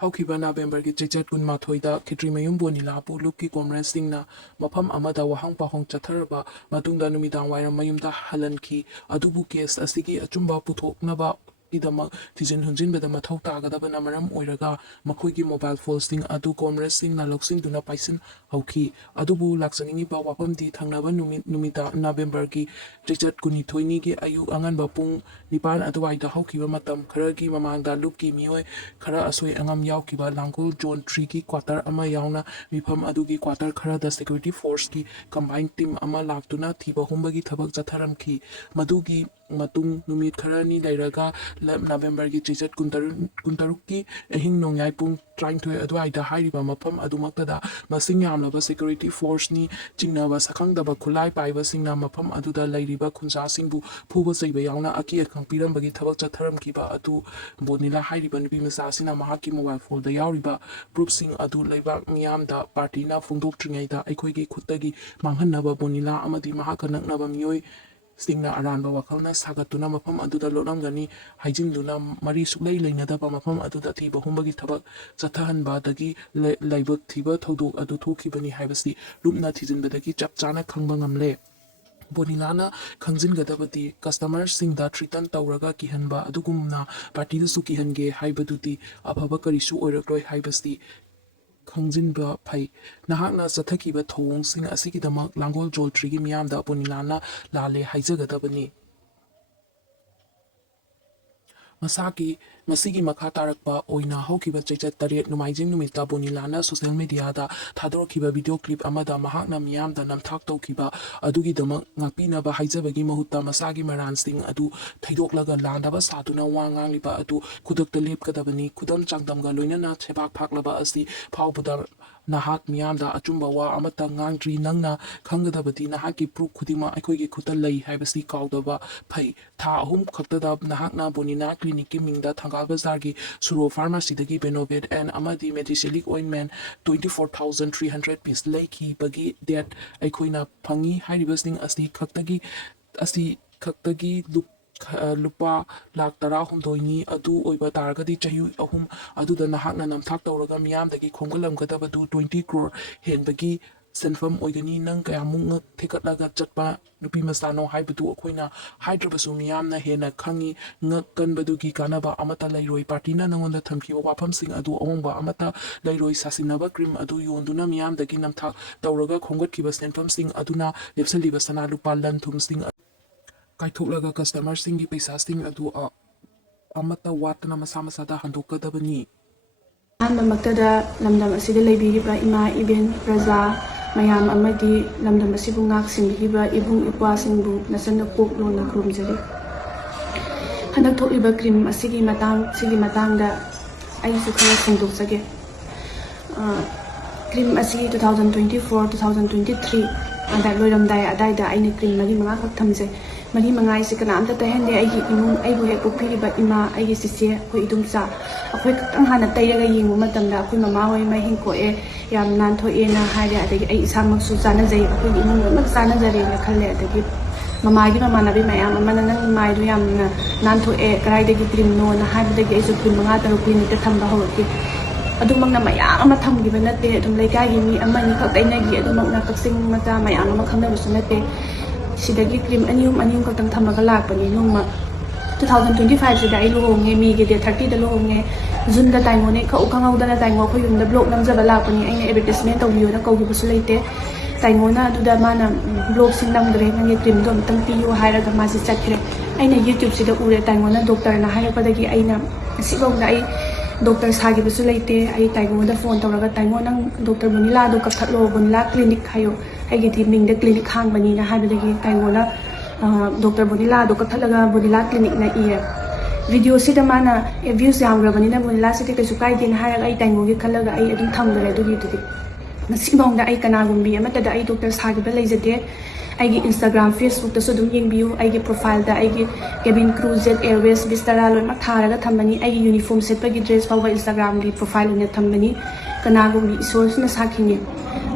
ꯍꯧꯈꯤꯕ ꯅꯕꯦꯝꯕꯔꯒꯤ ꯆꯩꯆꯠ 23ꯗ ꯈꯤꯇ꯭ꯔꯤꯃꯌꯨꯝ ꯕꯣꯅꯤꯂꯥꯕꯨ ꯂꯨꯞꯀꯤ ꯀꯣꯝꯔꯦꯗꯁꯤꯡꯅ ꯃꯐꯝ ꯑꯃꯗ ꯋꯥꯍꯪ ꯄꯥꯎꯈꯨꯝ ꯆꯠꯊꯔꯕ ꯃꯇꯨꯡꯗ ꯅꯨꯃꯤꯗꯥꯡꯋꯥꯏꯔꯝ ꯃꯌꯨꯝꯗ ꯍꯜꯍꯟꯈꯤ꯫ ꯑꯗꯨꯕꯨ ꯀꯦꯁ ꯑꯁꯤꯒꯤ ꯑꯆꯨꯝꯕ ꯄꯨꯊꯣꯛꯅꯕꯒꯤꯗꯃꯛ ꯊꯤꯖꯤꯟ ꯍꯨꯝꯖꯤꯟꯕꯗ ꯃꯊꯧ ꯇꯥꯒꯗꯕꯅ ꯃꯔꯝ ꯑꯣꯏꯔꯒ ꯃꯈꯣꯏꯒꯤ ꯃꯣꯕꯥꯏꯜ ꯐꯣꯟꯁꯤꯡ ꯑꯗꯨ ꯀꯣꯝꯔꯦꯗꯁꯤꯡꯅ ꯂꯧꯁꯤꯟꯗꯨꯅ ꯄꯥꯏꯁꯤꯟꯍꯧꯈꯤ꯫ ꯑꯗꯨꯕꯨ ꯂꯥꯛꯆꯅꯤꯡꯉꯤꯕ ꯋꯥꯐꯝꯗꯤ ꯊꯪꯅꯕ ꯅꯨꯃꯤꯠꯇ ꯅꯕꯦꯝꯕꯔꯒꯤ ꯆꯩꯆꯠ 22ꯒꯤ ꯑꯌꯨꯛ ꯑꯉꯟꯕ ꯄꯨꯡ 9 ꯑꯗꯨꯋꯥꯏꯗ ꯍꯧꯈꯤꯕ ꯃꯇꯝ ꯈꯔꯒꯤ ꯃꯃꯥꯡꯗ ꯂꯨꯞꯀꯤ ꯃꯤꯑꯣꯏ ꯈꯔ ꯑꯁꯣꯏ ꯑꯉꯥꯝ ꯌꯥꯎꯈꯤꯕ ꯂꯥꯡꯒꯣꯜ ꯖꯣꯟ 3ꯒꯤ ꯀ꯭ꯋꯥꯇꯔ ꯑꯃ ꯌꯥꯎꯅ ꯃꯤꯐꯝ ꯑꯗꯨꯒꯤ ꯀ꯭ꯋꯥꯇꯔ ꯈꯔꯗ ꯁꯦꯀ꯭ꯌꯨꯔꯤꯇꯤ ꯐꯣꯔꯁꯀꯤ ꯀꯝꯕꯥꯏꯟ ꯇꯤꯝ ꯑꯃ ꯂꯥꯛꯇꯨꯅ ꯊꯤꯕ ꯍꯨꯝꯕꯒꯤ ꯊꯕꯛ ꯆꯠꯊꯔꯝꯈꯤ꯫ ꯃꯗꯨꯒꯤ ꯃꯇꯨꯡ ꯅꯨꯃꯤꯠ ꯈꯔꯅꯤ ꯂꯩꯔꯒ ꯅꯕꯦꯝꯕꯔꯒꯤ ꯆꯩꯆꯠ 23ꯒꯤ ꯑꯍꯤꯡ ꯅꯣꯡꯌꯥꯏ ꯄꯨꯡ 12 ꯑꯗꯨꯋꯥꯏꯗ ꯍꯥꯏꯔꯤꯕ ꯃꯐꯝ ꯑꯗꯨꯃꯛꯇꯗ ꯃꯁꯤꯡ ꯌꯥꯝꯂꯕ ꯁꯦꯀ꯭ꯌꯨꯔꯤꯇꯤ ꯐꯣꯔꯁꯅꯤ ꯆꯤꯡꯅꯕ ꯁꯛꯈꯪꯗꯕ ꯈꯨꯠꯂꯥꯏ ꯄꯥꯏꯕꯁꯤꯡꯅ ꯃꯐꯝ ꯑꯗꯨꯗ ꯂꯩꯔꯤꯕ ꯈꯨꯟꯖꯥꯁꯤꯡꯕꯨ ꯐꯨꯕ ꯆꯩꯕ ꯌꯥꯎꯅ ꯑꯀꯤ ꯑꯈꯪ ꯄꯤꯔꯝꯕꯒꯤ ꯊꯕꯛ ꯆꯠꯊꯔꯝꯈꯤꯕ ꯑꯗꯨ ꯕꯣꯅꯤꯂꯥ ꯍꯥꯏꯔꯤꯕ ꯅꯨꯄꯤꯃꯆꯥ ꯑꯁꯤꯅ ꯃꯍꯥꯛꯀꯤ ꯃꯣꯕꯥꯏꯜ ꯐꯣꯟꯗ ꯌꯥꯎꯔꯤꯕ ꯄ꯭ꯔꯨꯐꯁꯤꯡ ꯑꯗꯨ ꯂꯩꯕꯥꯛ ꯃꯤꯌꯥꯝꯗ ꯄꯥꯔꯇꯤꯅ ꯐꯣꯡꯗꯣꯛꯇ꯭ꯔꯤꯉꯩꯗ ꯑꯩꯈꯣꯏꯒꯤ ꯈꯨꯠꯇꯒꯤ ꯃꯥꯡꯍꯟꯅꯕ ꯕꯣꯅꯤꯂꯥ ꯑꯃꯗꯤ ꯃꯍꯥꯛꯀ ꯅꯛꯅꯕ ꯃꯤꯑꯣꯏꯁꯤꯡꯅ ꯑꯔꯥꯟꯕ ꯋꯥꯈꯜꯅ ꯁꯥꯒꯠꯇꯨꯅ ꯃꯐꯝ ꯑꯗꯨꯗ ꯂꯣꯠꯂꯝꯒꯅꯤ ꯍꯥꯏꯖꯤꯟꯗꯨꯅ ꯃꯔꯤ ꯁꯨꯛꯂꯩ ꯂꯩꯅꯗꯕ ꯃꯐꯝ ꯑꯗꯨꯗ ꯊꯤꯕ ꯍꯨꯝꯕꯒꯤ ꯊꯕꯛ ꯆꯠꯊꯍꯟꯕꯗꯒꯤ ꯂꯥꯏꯕꯛ ꯊꯤꯕ ꯊꯧꯗꯣꯛ ꯑꯗꯨ ꯊꯣꯛꯈꯤꯕꯅꯤ ꯍꯥꯏꯕꯁꯤ ꯂꯨꯞꯅ ꯊꯤꯖꯤꯟꯕꯗꯒꯤ ꯆꯞ ꯆꯥꯅ ꯈꯪꯕ ꯉꯝꯂꯦ꯫ ꯕꯣꯅꯤꯂꯥꯅ ꯈꯪꯖꯤꯟꯒꯗꯕꯗꯤ ꯀꯁꯇꯃꯔꯁꯤꯡꯗ ꯊ꯭ꯔꯤꯇꯟ ꯇꯧꯔꯒ ꯀꯤꯍꯟꯕ ꯑꯗꯨꯒꯨꯝꯅ ꯄꯥꯔꯇꯤꯗꯁꯨ ꯀꯤꯍꯟꯒꯦ ꯍꯥꯏꯕꯗꯨꯗꯤ ꯑꯐꯕ ꯀꯔꯤꯁꯨ ꯑꯣꯏꯔꯛꯂꯣꯏ ꯍꯥꯏꯕꯁꯤ ꯈꯪꯖꯤꯟꯕ ꯐꯩ꯫ ꯅꯍꯥꯛꯅ ꯆꯠꯊꯈꯤꯕ ꯊꯧꯑꯣꯡꯁꯤꯡ ꯑꯁꯤꯒꯤꯗꯃꯛ ꯂꯥꯡꯒꯣꯜ ꯖꯣꯟ 3ꯒꯤ ꯃꯤꯌꯥꯝꯗ ꯕꯣꯅꯤꯂꯥꯅ ꯂꯥꯜꯂꯦ ꯍꯥꯏꯖꯒꯗꯕꯅꯤ꯫ ꯃꯁꯤꯒꯤ ꯃꯈꯥ ꯇꯥꯔꯛꯄ ꯑꯣꯏꯅ ꯍꯧꯈꯤꯕ ꯆꯩꯆꯠ 8 ꯅꯣꯡꯃꯥꯏꯖꯤꯡ ꯅꯨꯃꯤꯠꯇ ꯕꯣꯅꯤꯂꯥꯅ ꯁꯣꯁꯤꯌꯦꯜ ꯃꯤꯗꯤꯌꯥꯗ ꯊꯥꯗꯣꯔꯛꯈꯤꯕ ꯚꯤꯗꯤꯑꯣ ꯀ꯭ꯂꯤꯞ ꯑꯃꯗ ꯃꯍꯥꯛꯅ ꯃꯤꯌꯥꯝꯗ ꯅꯝꯊꯥꯛ ꯇꯧꯈꯤꯕ ꯑꯗꯨꯒꯤꯗꯃꯛ ꯉꯥꯛꯄꯤꯅꯕ ꯍꯥꯏꯖꯕꯒꯤ ꯃꯍꯨꯠꯇ ꯃꯁꯥꯒꯤ ꯃꯔꯥꯟꯁꯤꯡ ꯑꯗꯨ ꯊꯩꯗꯣꯛꯂꯒ ꯂꯥꯟꯗꯕ ꯁꯥꯗꯨꯅ ꯋꯥ ꯉꯥꯡꯂꯤꯕ ꯑꯗꯨ ꯈꯨꯗꯛꯇ ꯂꯦꯞꯀꯗꯕꯅꯤ꯫ ꯈꯨꯗꯝ ꯆꯥꯡꯗꯝꯒ ꯂꯣꯏꯅꯅ ꯁꯦꯕꯥꯛ ꯐꯥꯛꯂꯕ ꯑꯁꯤ ꯐꯥꯎꯕꯗ ꯅꯍꯥꯛ ꯃꯤꯌꯥꯝꯗ ꯑꯆꯨꯝꯕ ꯋꯥ ꯑꯃꯠꯇ ꯉꯥꯡꯗ꯭ꯔꯤ꯫ ꯅꯪꯅ ꯈꯪꯒꯗꯕꯗꯤ ꯅꯍꯥꯛꯀꯤ ꯄ꯭ꯔꯨꯐ ꯈꯨꯗꯤꯡꯃꯛ ꯑꯩꯈꯣꯏꯒꯤ ꯈꯨꯠꯇ ꯂꯩ ꯍꯥꯏꯕꯁꯤ ꯀꯥꯎꯗꯕ ꯐꯩ꯫ ꯊꯥ 3 ꯈꯛꯇꯗ ꯅꯍꯥꯛꯅ ꯕꯣꯅꯤꯂꯥ ꯀ꯭ꯂꯤꯅꯤꯛꯀꯤ ꯃꯤꯡꯗ ꯊꯪꯒꯥꯜ ꯕꯖꯥꯔꯒꯤ ꯁꯨꯔꯣ ꯐꯥꯔꯃꯥꯁꯤꯗꯒꯤ ꯕꯦꯅꯣꯚꯦꯠ ꯑꯦꯟ ꯑꯃꯗꯤ ꯃꯦꯗꯤꯁꯤꯂꯤꯛ ꯑꯣꯏꯟꯃꯦꯟ 24,300 ꯄꯤꯁ ꯂꯩꯈꯤꯕꯒꯤ ꯗꯦꯠ ꯑꯩꯈꯣꯏꯅ ꯐꯪꯉꯤ꯫ ꯍꯥꯏꯔꯤꯕꯁꯤꯡ ꯑꯁꯤ ꯈꯛꯇꯒꯤ ꯂꯨꯄꯥ ꯂꯥꯈ 19,000ꯅꯤ꯫ ꯑꯗꯨ ꯑꯣꯏꯕ ꯇꯥꯔꯒꯗꯤ ꯆꯍꯤ 3 ꯑꯗꯨꯗ ꯅꯍꯥꯛꯅ ꯅꯝꯊꯥꯛ ꯇꯧꯔꯒ ꯃꯤꯌꯥꯝꯗꯒꯤ ꯈꯣꯝꯒꯠꯂꯝꯒꯗꯕꯗꯨ 20 ꯀ꯭ꯔꯣꯔ ꯍꯦꯟꯕꯒꯤ ꯁꯦꯟꯐꯝ ꯑꯣꯏꯒꯅꯤ꯫ ꯅꯪ ꯀꯌꯥꯃꯨꯛ ꯉꯛ ꯊꯦꯛꯀꯠꯂꯒ ꯆꯠꯄ ꯅꯨꯄꯤꯃꯆꯥꯅꯣ ꯍꯥꯏꯕꯗꯨ ꯑꯩꯈꯣꯏꯅ ꯍꯥꯏꯗ꯭ꯔꯕꯁꯨ ꯃꯤꯌꯥꯝꯅ ꯍꯦꯟꯅ ꯈꯪꯉꯤ꯫ ꯉꯛ ꯀꯟꯕꯗꯨꯒꯤ ꯀꯥꯟꯅꯕ ꯑꯃꯠꯇ ꯂꯩꯔꯣꯏ꯫ ꯄꯥꯔꯇꯤꯅ ꯅꯉꯣꯟꯗ ꯊꯝꯈꯤꯕ ꯋꯥꯐꯝꯁꯤꯡ ꯑꯗꯨ ꯑꯍꯣꯡꯕ ꯑꯃꯠꯇ ꯂꯩꯔꯣꯏ꯫ ꯁꯥꯁꯤꯟꯅꯕ ꯀ꯭ꯔꯤꯝ ꯑꯗꯨ ꯌꯣꯟꯗꯨꯅ ꯃꯤꯌꯥꯝꯗꯒꯤ ꯅꯝꯊꯥꯛ ꯇꯧꯔꯒ ꯈꯣꯝꯒꯠꯈꯤꯕ ꯁꯦꯟꯐꯝꯁꯤꯡ ꯑꯗꯨꯅ ꯂꯦꯞꯁꯤꯜꯂꯤꯕ ꯁꯅꯥ ꯂꯨꯄꯥ ꯂꯟ ꯊꯨꯝꯁꯤꯡ ꯀꯥꯏꯊꯣꯛꯂꯒ ꯀꯁꯇꯃꯔꯁꯤꯡꯒꯤ ꯄꯩꯁꯥꯁꯤꯡ ꯑꯗꯨ ꯑꯃꯠꯇ ꯋꯥꯠꯇꯅ ꯃꯁꯥ ꯃꯁꯥꯗ ꯍꯟꯗꯣꯛꯀꯗꯕꯅꯤ꯫ ꯑꯍꯥꯟꯕꯃꯛꯇꯗ ꯂꯝꯗꯝ ꯑꯁꯤꯗ ꯂꯩꯕꯤꯔꯤꯕ ꯏꯃꯥ ꯏꯕꯦꯟ ꯄ꯭ꯔꯖꯥ ꯃꯌꯥꯝ ꯑꯃꯗꯤ ꯂꯝꯗꯝ ꯑꯁꯤꯕꯨ ꯉꯥꯛ ꯁꯦꯟꯕꯤꯔꯤꯕ ꯏꯕꯨꯡ ꯏꯄ꯭ꯋꯥꯁꯤꯡꯕꯨ ꯅꯆꯟꯅ ꯀꯣꯛ ꯂꯣꯟꯅ ꯈꯨꯔꯨꯝꯖꯔꯤ꯫ ꯍꯟꯗꯛ ꯊꯣꯛꯂꯤꯕ ꯀ꯭ꯔꯤꯝ ꯑꯁꯤꯒꯤ ꯃꯇꯥꯡꯗ ꯑꯩꯁꯨ ꯈꯔ ꯐꯣꯡꯗꯣꯛꯆꯒꯦ꯫ ꯀ꯭ꯔꯤꯝ ꯑꯁꯤ 2024-2023 ꯂꯣꯏꯔꯝꯗꯥꯏ ꯑꯗꯥꯏꯗ ꯑꯩꯅ ꯀ꯭ꯔꯤꯝ 4-5 ꯈꯛ ꯊꯝꯖꯩ꯫ 4-5 ꯍꯥꯏꯁꯤ ꯀꯅꯥꯝꯇ ꯇꯩꯍꯟꯗꯦ꯫ ꯑꯩꯒꯤ ꯏꯃꯨꯡ, ꯑꯩꯕꯨ ꯍꯦꯛ ꯄꯣꯛꯄꯤꯔꯤꯕ ꯏꯃꯥ, ꯑꯩꯒꯤ ꯆꯤꯆꯦ, ꯑꯩꯈꯣꯏ ꯏꯗꯣꯝꯆꯥ, ꯑꯩꯈꯣꯏ ꯈꯛꯇꯪ ꯍꯥꯟꯅ ꯇꯩꯔꯒ ꯌꯦꯡꯕ ꯃꯇꯝꯗ ꯑꯩꯈꯣꯏ ꯃꯃꯥ ꯍꯣꯏ ꯃꯍꯤꯡ ꯀꯣꯛꯑꯦ, ꯌꯥꯝ ꯅꯥꯟꯊꯣꯛꯑꯦꯅ ꯍꯥꯏꯔꯦ꯫ ꯑꯗꯒꯤ ꯑꯩ ꯏꯁꯥꯃꯛꯁꯨ ꯆꯥꯅꯖꯩ, ꯑꯩꯈꯣꯏꯒꯤ ꯏꯃꯨꯡ ꯂꯣꯏꯅꯃꯛ ꯆꯥꯅꯖꯔꯦꯅ ꯈꯜꯂꯦ꯫ ꯑꯗꯒꯤ ꯃꯃꯥꯒꯤ ꯃꯃꯥꯟꯅꯕꯤ ꯃꯌꯥꯝ ꯑꯃꯅ ꯅꯪ ꯃꯥꯏꯗꯣ ꯌꯥꯝꯅ ꯅꯥꯟꯊꯣꯛꯑꯦ, ꯀꯗꯥꯏꯗꯒꯤ ꯀ꯭ꯔꯤꯝꯅꯣꯅ ꯍꯥꯏꯕꯗꯒꯤ ꯑꯩꯁꯨ ꯀ꯭ꯔꯤꯝ 5-6 ꯀ꯭ꯂꯤꯅꯤꯛꯇ ꯊꯝꯕ ꯍꯧꯔꯛꯈꯤ꯫ ꯑꯗꯨꯃꯛꯅ ꯃꯌꯥꯝ ꯑꯃ ꯊꯝꯈꯤꯕ ꯅꯠꯇꯦ, ꯑꯗꯨꯝ ꯂꯩꯀꯥꯏꯒꯤ ꯃꯤ 1-2 ꯈꯛ ꯇꯩꯅꯈꯤ꯫ ꯑꯗꯨꯃꯛꯅ ꯀꯛꯆꯤꯡ ꯃꯆꯥ ꯃꯌꯥꯝ ꯑꯃ ꯈꯪꯅꯕꯁꯨ ꯅꯠꯇꯦ꯫ ꯁꯤꯗꯒꯤ ꯀ꯭ꯔꯤꯝ 2-3 ꯈꯛꯇꯪ ꯊꯝꯃꯒ ꯂꯥꯛꯄꯅꯤ꯫ ꯅꯣꯡꯃ 2025ꯁꯤꯗ ꯑꯩ ꯂꯨꯍꯣꯡꯉꯦ, ꯃꯦꯒꯤ ꯗꯦꯠ 30ꯗ ꯂꯨꯍꯣꯡꯉꯦ꯫ ꯖꯨꯟꯗ ꯇꯥꯏꯉꯣꯅꯦ, ꯈꯪꯍꯧꯗꯅ ꯇꯥꯏꯉꯣ ꯑꯩꯈꯣꯏ ꯌꯨꯝꯗ ꯕ꯭ꯂꯣꯛ ꯅꯝꯖꯕ ꯂꯥꯛꯄꯅꯤ꯫ ꯑꯩꯅ ꯑꯦꯗꯚꯔꯇꯤꯁꯃꯦꯟ ꯇꯧꯕꯤꯌꯣꯅ ꯀꯧꯈꯤꯕꯁꯨ ꯂꯩꯇꯦ꯫ ꯇꯥꯏꯉꯣꯅ ꯑꯗꯨꯗ ꯃꯥꯅ ꯕ꯭ꯂꯣꯛꯁꯤ ꯅꯝꯈ꯭ꯔꯦ, ꯅꯪꯒꯤ ꯀ꯭ꯔꯤꯝꯗꯣ ꯑꯃꯨꯛꯇꯪ ꯄꯤꯌꯣ ꯍꯥꯏꯔꯒ ꯃꯥꯁꯤ ꯆꯠꯈ꯭ꯔꯦ꯫ ꯑꯩꯅ ꯌꯨꯇ꯭ꯌꯨꯕꯁꯤꯗ ꯎꯔꯦ ꯇꯥꯏꯉꯣꯅ ꯗꯣꯛꯇꯔꯅ ꯍꯥꯏꯔꯛꯄꯗꯒꯤ ꯑꯩꯅ ꯉꯁꯤꯐꯥꯎꯗ ꯑꯩ ꯗꯣꯛꯇꯔ ꯁꯥꯈꯤꯕꯁꯨ ꯂꯩꯇꯦ꯫ ꯑꯩ ꯇꯥꯏꯉꯣꯗ ꯐꯣꯟ ꯇꯧꯔꯒ ꯇꯥꯏꯉꯣ ꯅꯪ ꯗꯣꯛꯇꯔ ꯕꯣꯅꯤꯂꯥꯗꯣ ꯀꯛꯊꯠꯂꯣ, ꯕꯣꯅꯤꯂꯥ ꯀ꯭ꯂꯤꯅꯤꯛ ꯍꯥꯏꯌꯣ, ꯑꯩꯒꯤꯗꯤ ꯃꯤꯡꯗ ꯀ꯭ꯂꯤꯅꯤꯛ ꯍꯥꯡꯕꯅꯤꯅ ꯍꯥꯏꯕꯗꯒꯤ ꯇꯥꯏꯉꯣꯅ ꯗꯣꯛꯇꯔ ꯕꯣꯅꯤꯂꯥꯗꯣ ꯀꯛꯊꯠꯂꯒ ꯕꯣꯅꯤꯂꯥ ꯀ꯭ꯂꯤꯅꯤꯛꯅ ꯏꯔꯦ꯫ ꯚꯤꯗꯤꯑꯣꯁꯤꯗ ꯃꯥꯅ ꯚ꯭ꯌꯨꯁ ꯌꯥꯝꯈ꯭ꯔꯕꯅꯤꯅ ꯕꯣꯅꯤꯂꯥꯁꯤꯗꯤ ꯀꯩꯁꯨ ꯀꯥꯏꯗꯦꯅ ꯍꯥꯏꯔꯒ ꯑꯩ ꯇꯥꯏꯉꯣꯒꯤ ꯈꯜꯂꯒ ꯑꯩ ꯑꯗꯨꯝ ꯊꯝꯈ꯭ꯔꯦ꯫ ꯑꯗꯨꯒꯤꯗꯨꯗꯤ ꯉꯁꯤꯐꯥꯎꯗ ꯑꯩ ꯀꯅꯥꯒꯨꯝꯕꯤ ꯑꯃꯠꯇꯗ ꯑꯩ ꯗꯣꯛꯇꯔ ꯁꯥꯈꯤꯕ ꯂꯩꯖꯗꯦ꯫ ꯑꯩꯒꯤ ꯏꯟꯁꯇꯥꯒ꯭ꯔꯥꯝ, ꯐꯦꯁꯕꯨꯛꯇꯁꯨ ꯑꯗꯨꯝ ꯌꯦꯡꯕꯤꯌꯨ꯫ ꯑꯩꯒꯤ ꯄ꯭ꯔꯣꯐꯥꯏꯜꯗ ꯑꯩꯒꯤ ꯀꯦꯕꯤꯟ ꯀ꯭ꯔꯨ, ꯖꯦꯠ ꯑꯦꯌꯔꯋꯦꯖ, ꯕꯤꯁꯇꯔꯥ ꯂꯣꯏꯅꯃꯛ ꯊꯥꯔꯒ ꯊꯝꯕꯅꯤ꯫ ꯑꯩꯒꯤ ꯌꯨꯅꯤꯐꯣꯔꯝ ꯁꯦꯠꯄꯒꯤ ꯗ꯭ꯔꯦꯁ ꯐꯥꯎꯕ ꯏꯟꯁꯇꯥꯒ꯭ꯔꯥꯝꯒꯤ ꯄ꯭ꯔꯣꯐꯥꯏꯜ ꯑꯣꯏꯅ ꯊꯝꯕꯅꯤ꯫ ꯀꯅꯥꯒꯨꯝꯕꯤ ꯏꯁꯣꯔꯁꯤꯅ ꯁꯥꯈꯤꯅꯤ꯫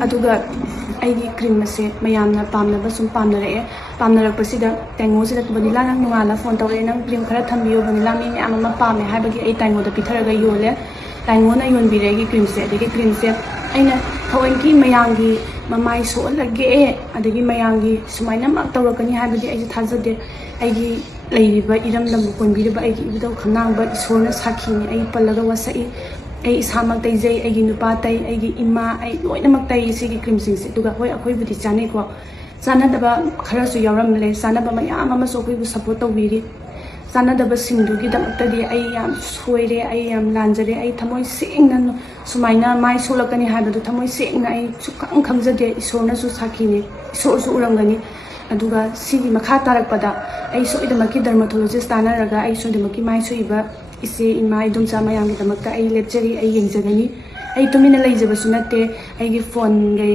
ꯑꯗꯨꯒ ꯑꯩꯒꯤ ꯀ꯭ꯔꯤꯝ ꯑꯁꯦ ꯃꯌꯥꯝꯅ ꯄꯥꯝꯅꯕ ꯁꯨꯝ ꯄꯥꯝꯅꯔꯛꯑꯦ꯫ ꯄꯥꯝꯅꯔꯛꯄꯁꯤꯗ ꯇꯥꯏꯉꯣꯁꯤꯗ ꯕꯣꯅꯤꯂꯥ ꯅꯪ ꯅꯣꯡꯉꯥꯜꯂ ꯐꯣꯟ ꯇꯧꯔꯛꯑꯦ, ꯅꯪ ꯀ꯭ꯔꯤꯝ ꯈꯔ ꯊꯝꯕꯤꯌꯣ, ꯕꯣꯅꯤꯂꯥ ꯃꯤ ꯃꯌꯥꯝ ꯑꯃ ꯄꯥꯝꯃꯦ ꯍꯥꯏꯕꯒꯤ ꯑꯩ ꯇꯥꯏꯉꯣꯗ ꯄꯤꯊꯔꯒ ꯌꯣꯜꯂꯦ꯫ ꯇꯥꯏꯉꯣꯟꯅ ꯌꯣꯟꯕꯤꯔꯦ ꯑꯩꯒꯤ ꯀ꯭ꯔꯤꯝꯁꯦ ꯑꯗꯒꯤ ꯀ꯭ꯔꯤꯝꯁꯦ ꯑꯩꯅ ꯊꯑꯣꯏꯀꯤ ꯃꯌꯥꯝꯒꯤ ꯃꯃꯥꯏ ꯁꯣꯛꯍꯜꯂꯒꯦ ꯑꯗꯒꯤ ꯃꯌꯥꯝꯒꯤ ꯁꯨꯃꯥꯏꯅꯃꯛ ꯇꯧꯔꯛꯀꯅꯤ ꯍꯥꯏꯕꯗꯤ ꯑꯩꯁꯦ ꯊꯥꯖꯗꯦ ꯑꯩꯒꯤ ꯂꯩꯔꯤꯕ ꯏꯔꯝꯗꯝꯕꯨ ꯀꯣꯟꯕꯤꯔꯤꯕ ꯑꯩꯒꯤ ꯏꯕꯨꯙꯧ ꯈꯝꯅꯥꯡꯕ ꯏꯁꯣꯔꯅ ꯁꯥꯈꯤꯅꯤ ꯑꯩ ꯄꯜꯂꯒ ꯋꯥꯁꯛꯏ ꯑꯩ ꯏꯁꯥꯃꯛ ꯇꯩꯖꯩ ꯑꯩꯒꯤ ꯅꯨꯄꯥ ꯇꯩ ꯑꯩꯒꯤ ꯏꯃꯥ ꯑꯩ ꯂꯣꯏꯅꯃꯛ ꯇꯩ ꯁꯤꯒꯤ ꯀ꯭ꯔꯤꯝꯁꯤꯡꯁꯦ ꯑꯗꯨꯒ ꯍꯣꯏ ꯑꯩꯈꯣꯏꯕꯨꯗꯤ ꯆꯥꯅꯩꯀꯣ ꯆꯥꯟꯅꯗꯕ ꯈꯔꯁꯨ ꯌꯥꯎꯔꯝꯂꯦ ꯆꯥꯟꯅꯕ ꯃꯌꯥꯝ ꯑꯃꯁꯨ ꯑꯩꯈꯣꯏꯕꯨ ꯁꯞꯄꯣꯔꯠ ꯇꯧꯕꯤꯔꯤ ꯆꯥꯟꯅꯗꯕꯁꯤꯡꯗꯨꯒꯤꯗꯃꯛꯇꯗꯤ ꯑꯩ ꯌꯥꯝ ꯁꯣꯏꯔꯦ ꯑꯩ ꯌꯥꯝ ꯂꯥꯟꯖꯔꯦ ꯑꯩ ꯊꯃꯣꯏ ꯁꯦꯡꯅ ꯁꯨꯃꯥꯏꯅ ꯃꯥꯏ ꯁꯣꯛꯂꯛꯀꯅꯤ ꯍꯥꯏꯕꯗꯨ ꯊꯃꯣꯏ ꯁꯦꯡꯅ ꯑꯩ ꯁꯨꯛꯈꯪ ꯈꯪꯖꯗꯦ ꯏꯁꯣꯔꯅꯁꯨ ꯁꯥꯈꯤꯅꯤ ꯏꯁꯣꯔꯁꯨ ꯎꯔꯝꯒꯅꯤ ꯑꯗꯨꯒ ꯁꯤꯒꯤ ꯃꯈꯥ ꯇꯥꯔꯛꯄꯗ ꯑꯩ ꯁꯣꯏꯗꯃꯛꯀꯤ ꯗꯔꯃꯥꯇꯣꯂꯣꯖꯤꯁ ꯇꯥꯟꯅꯔꯒ ꯑꯩ ꯁꯣꯏꯗꯃꯛꯀꯤ ꯃꯥꯏ ꯁꯣꯛꯏꯕ ꯏꯆꯦ ꯏꯃꯥ ꯏꯗꯣꯝꯆꯥ ꯃꯌꯥꯝꯒꯤꯗꯃꯛꯇ ꯑꯩ ꯂꯦꯞꯆꯔꯤ ꯑꯩ ꯌꯦꯡꯖꯒꯅꯤ ꯑꯩ ꯇꯨꯃꯤꯟꯅ ꯂꯩꯖꯕꯁꯨ ꯅꯠꯇꯦ ꯑꯩꯒꯤ ꯐꯣꯟꯒꯤ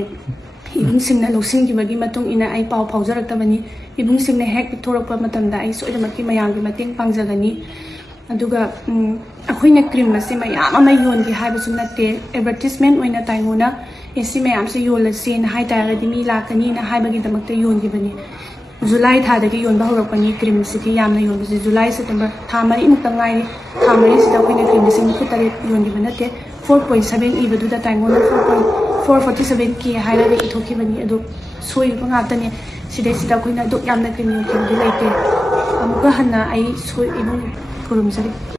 ꯏꯕꯨꯡꯁꯤꯡꯅ ꯂꯧꯁꯤꯟꯈꯤꯕꯒꯤ ꯃꯇꯨꯡ ꯏꯟꯅ ꯑꯩ ꯄꯥꯎ ꯐꯥꯎꯖꯔꯛꯇꯕꯅꯤ ꯏꯕꯨꯡꯁꯤꯡꯅ ꯍꯦꯛ ꯄꯤꯊꯣꯔꯛꯄ ꯃꯇꯝꯗ ꯑꯩ ꯁꯣꯏꯗꯃꯛꯀꯤ ꯃꯌꯥꯝꯒꯤ ꯃꯇꯦꯡ ꯄꯥꯡꯖꯒꯅꯤ ꯑꯗꯨꯒ ꯑꯩꯈꯣꯏꯅ ꯀ꯭ꯔꯤꯝ ꯑꯁꯤ ꯃꯌꯥꯝ ꯑꯃ ꯌꯣꯟꯒꯦ ꯍꯥꯏꯕꯁꯨ ꯅꯠꯇꯦ ꯑꯦꯗꯚꯔꯇꯤꯁꯃꯦꯟ ꯑꯣꯏꯅ ꯇꯥꯏꯉꯣꯅ ꯁꯤ ꯃꯌꯥꯝꯁꯦ ꯌꯣꯜꯂꯁꯦꯅ ꯍꯥꯏꯇꯥꯔꯒꯗꯤ ꯃꯤ ꯂꯥꯛꯀꯅꯤꯅ ꯍꯥꯏꯕꯒꯤꯗꯃꯛꯇ ꯌꯣꯟꯈꯤꯕꯅꯤ ꯖꯨꯂꯥꯏ ꯊꯥꯗꯒꯤ ꯌꯣꯟꯕ ꯍꯧꯔꯛꯄꯅꯤ ꯀ꯭ꯔꯤꯝꯁꯤꯗꯤ ꯌꯥꯝꯅ ꯌꯣꯟꯕꯁꯤ ꯖꯨꯂꯥꯏ ꯁꯦꯞꯇꯦꯝꯕꯔ ꯊꯥ ꯃꯔꯤꯃꯨꯛꯇ ꯉꯥꯏꯔꯤ ꯊꯥ ꯃꯔꯤꯁꯤꯗ ꯑꯩꯈꯣꯏꯅ ꯀ꯭ꯔꯤꯝ ꯂꯤꯁꯤꯡ 94 ꯌꯣꯟꯈꯤꯕ ꯅꯠꯇꯦ 4.7 इबदुदा ताइंगोना 447K हायरागा इथोखिबनी अदो सोइबा ngатane सिदैसिदा कोइना दो यामना क्रिम योखिबदि लैते अमुका हन्ना आई सोइ इबु खुरुमजरी